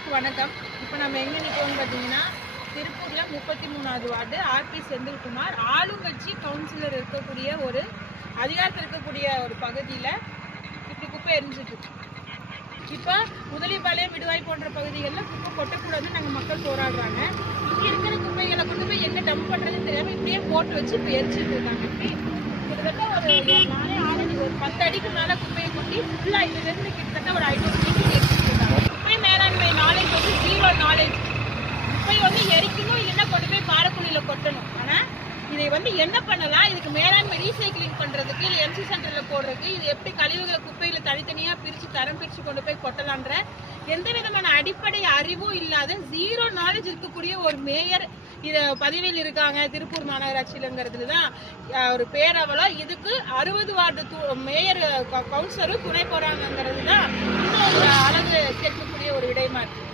அனைவருக்கும் வணக்கம். இப்போ நம்ம எங்க நிற்கிறோம்னு பார்த்தீங்கன்னா, திருப்பூர்ல 33வது வார்டு ஆர்பி செந்தில்குமார் ஆளுங்கட்சி கவுன்சிலர் இருக்கக்கூடிய ஒரு அதிகாரத்தில் இருக்கக்கூடிய ஒரு பகுதியில் இப்படி குப்பை எரிஞ்சிட்டு இருக்கு. இப்போ முதலிபாளையம் விடுவாய் போன்ற பகுதிகளில் குப்பை கொட்டக்கூடாதுன்னு நாங்கள் மக்கள் போராடுறாங்க. இப்படி இருக்கிற குப்பைகளை கொண்டு போய் எங்கே டம்ப் பண்ணுறதுன்னு தெரியாமல் இப்படியே போட்டு வச்சு இப்போ எரிச்சிட்டு இருக்காங்க. இப்படி கிட்டத்தட்ட ஒரு நாளே ஆல்ரெடி ஒரு 10 அடிக்கு மேலே குப்பையை கொட்டி ஃபுல்லாக இதுலேருந்து கிட்டத்தட்ட ஒரு 500 மீட்டர் எரிச்சிட்டு இருக்காங்க. குப்பை மேலாண்மை நாலேஜ் வந்து ஜீரோ நாலேஜ். குப்பை வந்து எரிக்கணும், இல்லைன்னா கொண்டு போய் பாறைக்குழியில் கொட்டணும். ஆனால் இதை வந்து என்ன பண்ணலாம், இதுக்கு மேலாண்மை ரீசைக்கிளிங் பண்ணுறதுக்கு இல்லை எம்சி சென்டரில் போடுறதுக்கு இது எப்படி கழிவுகளை குப்பையில் தனித்தனியாக பிரித்து தரம் பிரித்து கொண்டு போய் கொட்டலான்ற எந்த விதமான அடிப்படை அறிவும் இல்லாத ஜீரோ நாலேஜ் இருக்கக்கூடிய ஒரு மேயர் இதை பதவியில் இருக்காங்க திருப்பூர் மாநகராட்சியிலங்கிறதுல தான் ஒரு பேரவலோ. இதுக்கு 60 வார்டு மேயர் கவுன்சிலரும் துணை போறாங்கிறது தான் இன்னும் ஒரு அழகு சேர்க்கக்கூடிய ஒரு விடயமா இருக்கு.